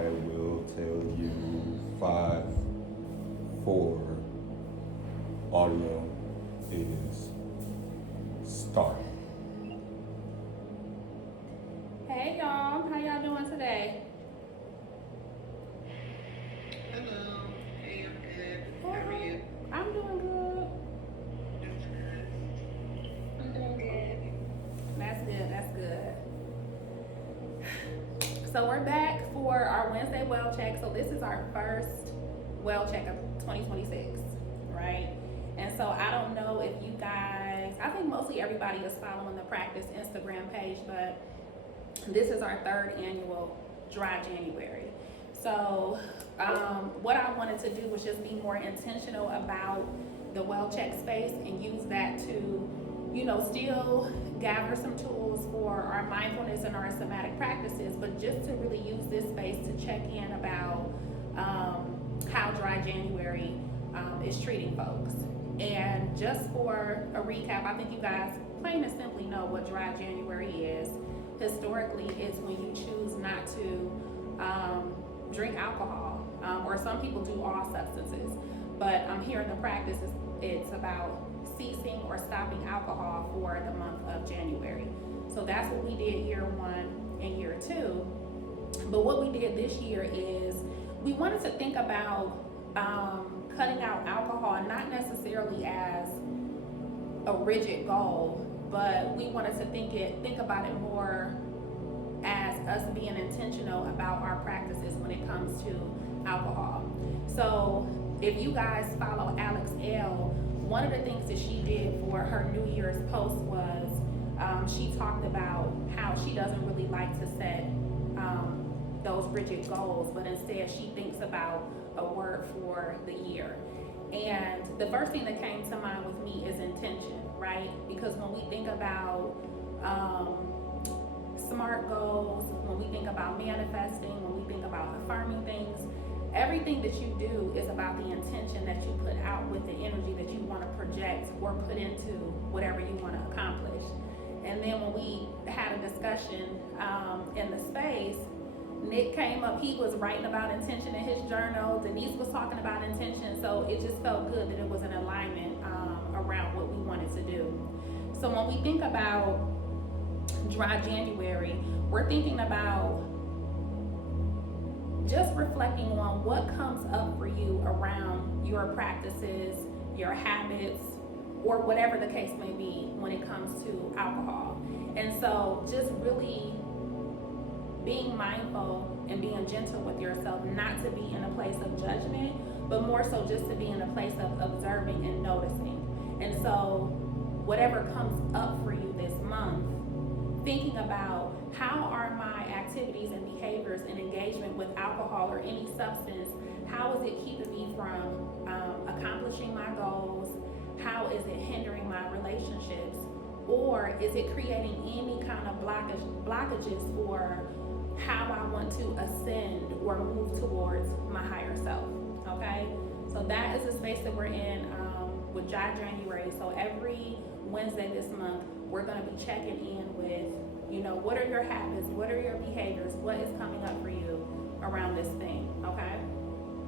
I will tell you 5, 4, audio is start. Hey y'all, how y'all doing today? Hello. Hey, I'm good. How are Oh, you? I'm doing good. That's good. I'm doing good. That's good, that's good. So we're back for our Wednesday well check. So this is our first well check of 2026, right? And so I don't know if you guys, I think mostly everybody is following the practice Instagram page, but this is our third annual Dry January. So, what I wanted to do was just be more intentional about the well check space and use that to, still gather some tools for our mindfulness and our somatic practices, but just to really use this space to check in about how Dry January is treating folks. And just for a recap, I think you guys plain and simply know what Dry January is. Historically, it's when you choose not to drink alcohol, or some people do all substances. But here in the practice, it's about ceasing or stopping alcohol for the month of January. So that's what we did year one and year two. But what we did this year is we wanted to think about cutting out alcohol, not necessarily as a rigid goal, but we wanted to think about it more as us being intentional about our practices when it comes to alcohol. So if you guys follow Alex Elle, one of the things that she did for her New Year's post was she talked about how she doesn't really like to set those rigid goals, but instead she thinks about a word for the year. And the first thing that came to mind with me is intention, right? Because when we think about SMART goals, when we think about manifesting, when we think about affirming things, everything that you do is about the intention that you put out with the energy that you want to project or put into whatever you want to accomplish. And then when we had a discussion in the space, Nick came up, he was writing about intention in his journal. Denise was talking about intention. So it just felt good that it was an alignment around what we wanted to do. So when we think about Dry January, we're thinking about just reflecting on what comes up for you around your practices, your habits, or whatever the case may be when it comes to alcohol. And so just really being mindful and being gentle with yourself, not to be in a place of judgment, but more so just to be in a place of observing and noticing. And so whatever comes up for you this month, thinking about how are my activities and behaviors and engagement with alcohol or any substance, how is it keeping me from accomplishing my goals? How is it hindering my relationships? Or is it creating any kind of blockages for how I want to ascend or move towards my higher self? Okay, so that is the space that we're in with Dry January. So every Wednesday this month, we're going to be checking in with, what are your habits, what are your behaviors, what is coming up for you around this thing, okay?